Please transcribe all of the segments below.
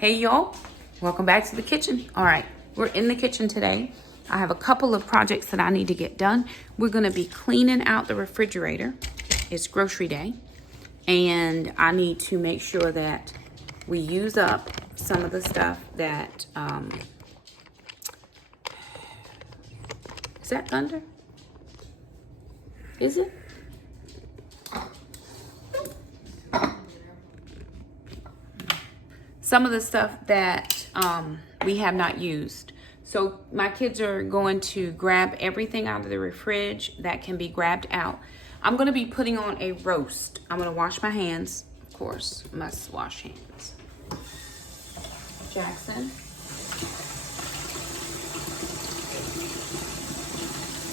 Hey y'all, welcome back to the kitchen. All right, we're in the kitchen today. I have a couple of projects that I need to get done. We're gonna be cleaning out the refrigerator. It's grocery day. And I need to make sure that we use up some of the stuff that, is that thunder? Is it? Some of the stuff that we have not used. So my kids are going to grab everything out of the fridge that can be grabbed out. I'm gonna be putting on a roast. I'm gonna wash my hands, of course, must wash hands. Jackson.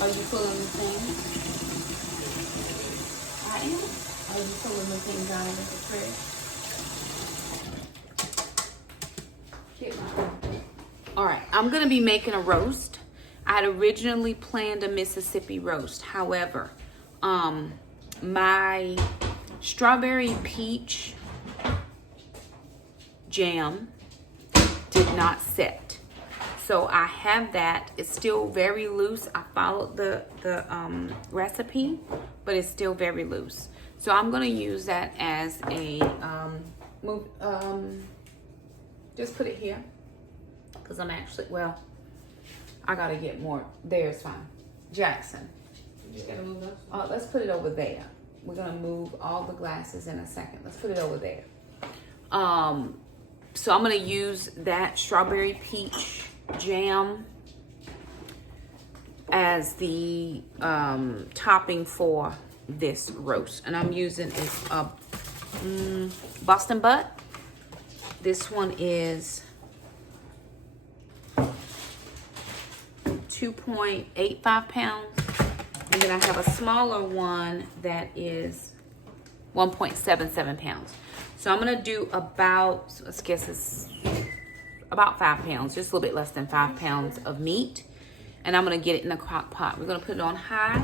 Are you pulling the things? I am. Are you pulling the things out of the fridge? All right, I'm gonna be making a roast. I had originally planned a Mississippi roast. However, my strawberry peach jam did not set. So I have that. It's still very loose. I followed the recipe, but it's still very loose. So I'm gonna use that as a just put it here, because I'm actually, well, I gotta get more. There's fine. Jackson. You just gotta move those? Let's put it over there. We're gonna move all the glasses in a second. Let's put it over there. So I'm gonna use that strawberry peach jam as the topping for this roast. And I'm using a Boston butt. This one is 2.85 pounds. And then I have a smaller one that is 1.77 pounds. So I'm gonna do about, let's guess it's about 5 pounds, just a little bit less than 5 pounds of meat. And I'm gonna get it in a crock pot. We're gonna put it on high.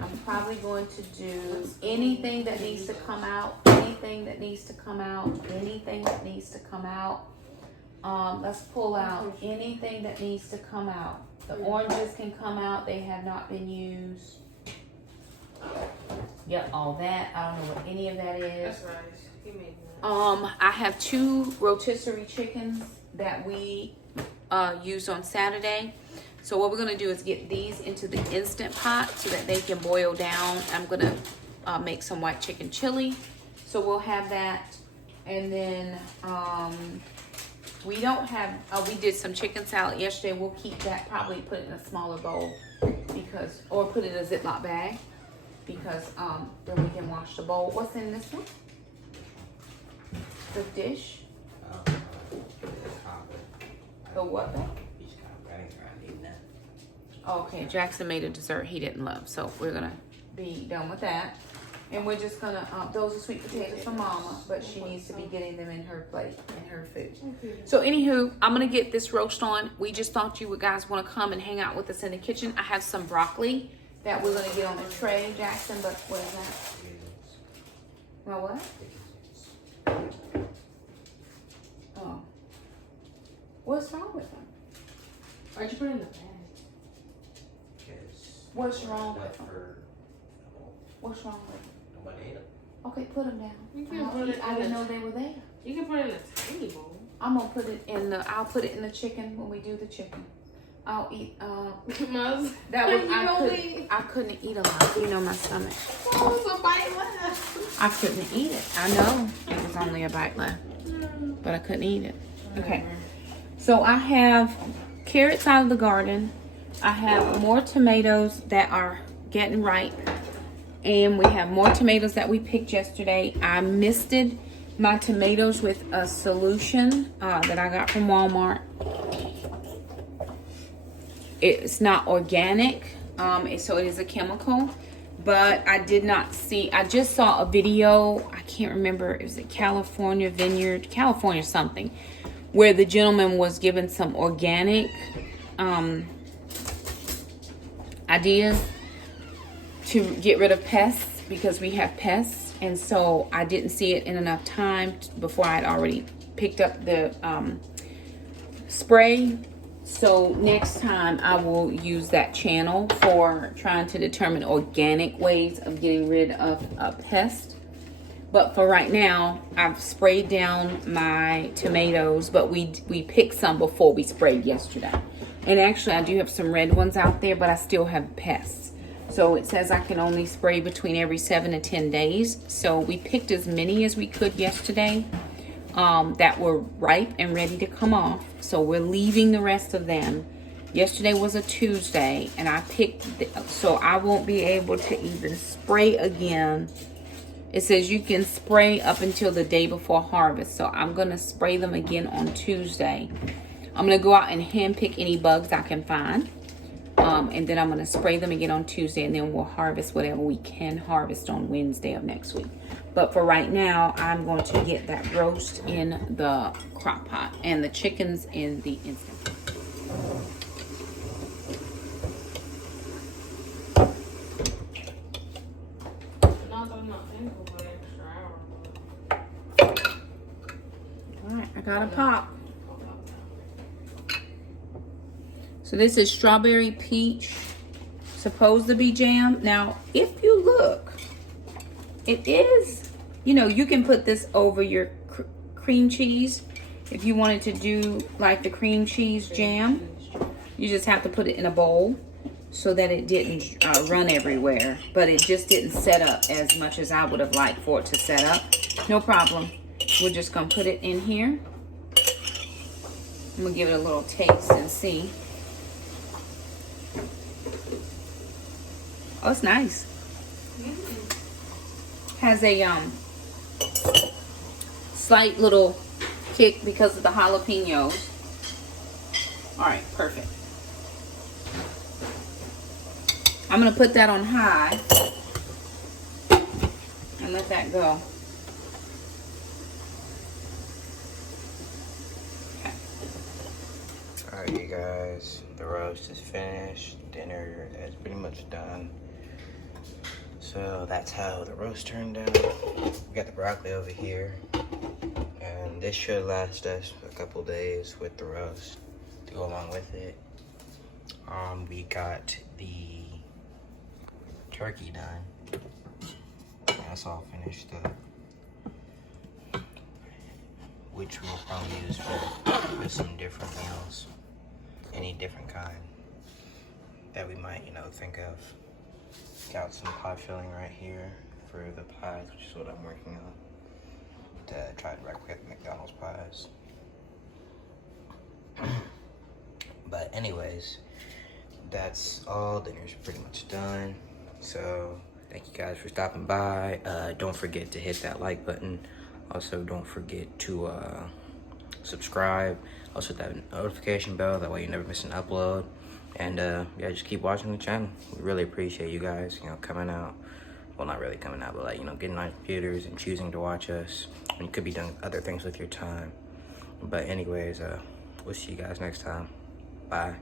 I'm probably going to do anything that needs to come out, anything that needs to come out, anything that needs to come out. Let's pull out anything that needs to come out. The oranges can come out, they have not been used. Yep, all that. I don't know what any of that is. That's right. He made that. I have 2 rotisserie chickens that we used on Saturday. So what we're gonna do is get these into the Instant Pot so that they can boil down. I'm gonna make some white chicken chili. So we'll have that. And then we don't have, we did some chicken salad yesterday. We'll keep that, probably put it in a smaller bowl because, or put it in a Ziploc bag because then we can wash the bowl. What's in this one? The dish? The what bag? Okay, Jackson made a dessert he didn't love, so we're gonna be done with that. And we're just gonna, those are sweet potatoes for Mama, but she needs to be getting them in her plate, in her food. So anywho, I'm gonna get this roast on. We just thought you guys wanna come and hang out with us in the kitchen. I have some broccoli that we're gonna get on the tray, Jackson, but what is that? My what? Oh. What's wrong with them? Why'd you put it in the bag? What's wrong with them? What's wrong with them? Nobody ate them. Okay, put them down. You can put it I in didn't the, know they were there. you can put it in a tiny bowl. I'm gonna put it in the, I'll put it in the chicken when we do the chicken. I'll eat, Muzz. that was, You I couldn't eat a lot. You know my stomach. Oh, it's a bite left. I couldn't eat it. I know it was only a bite left, but I couldn't eat it. Okay. So I have carrots out of the garden. I have more tomatoes that are getting ripe. And we have more tomatoes that we picked yesterday. I misted my tomatoes with a solution that I got from Walmart. It's not organic, so it is a chemical. But I did not see, I just saw a video, I can't remember, it was a California vineyard, California something, where the gentleman was given some organic ideas to get rid of pests because we have pests. And so I didn't see it in enough time before I had already picked up the spray. So next time I will use that channel for trying to determine organic ways of getting rid of a pest. But for right now, I've sprayed down my tomatoes, but we picked some before we sprayed yesterday. And actually, I do have some red ones out there, but I still have pests. So it says I can only spray between every 7 to 10 days. So we picked as many as we could yesterday that were ripe and ready to come off. So we're leaving the rest of them. Yesterday was a Tuesday, and I picked, so I won't be able to even spray again. It says you can spray up until the day before harvest. So I'm going to spray them again on Tuesday. I'm going to go out and handpick any bugs I can find. And then I'm going to spray them again on Tuesday. And then we'll harvest whatever we can harvest on Wednesday of next week. But for right now, I'm going to get that roast in the crock pot. And the chickens in the Instant Pot. Alright, I got a pop. So this is strawberry peach, supposed to be jam. Now, if you look, it is, you know, you can put this over your cream cheese. If you wanted to do like the cream cheese jam, you just have to put it in a bowl so that it didn't run everywhere. But it just didn't set up as much as I would have liked for it to set up. No problem. We're just gonna put it in here. I'm gonna give it a little taste and see. Oh, it's nice. Has a slight little kick because of the jalapenos. All right, perfect. I'm gonna put that on high and let that go. Alright, you guys, the roast is finished. Dinner is pretty much done. So that's how the roast turned out. We got the broccoli over here, and this should last us a couple days with the roast to go along with it. We got the turkey done. That's all finished up, which we'll probably use for some different meals, any different kind that we might, you know, think of. Got some pie filling right here for the pies, which is what I'm working on to try to replicate the McDonald's pies. But anyways, that's all. Dinner's pretty much done. So thank you guys for stopping by. Don't forget to hit that like button. Also, don't forget to subscribe. Also, hit that notification bell. That way you never miss an upload. And yeah, just keep watching the channel. We really appreciate you guys, you know, coming out. Well, not really coming out, but like, you know, getting on computers and choosing to watch us. And you could be doing other things with your time. But anyways, we'll see you guys next time. Bye.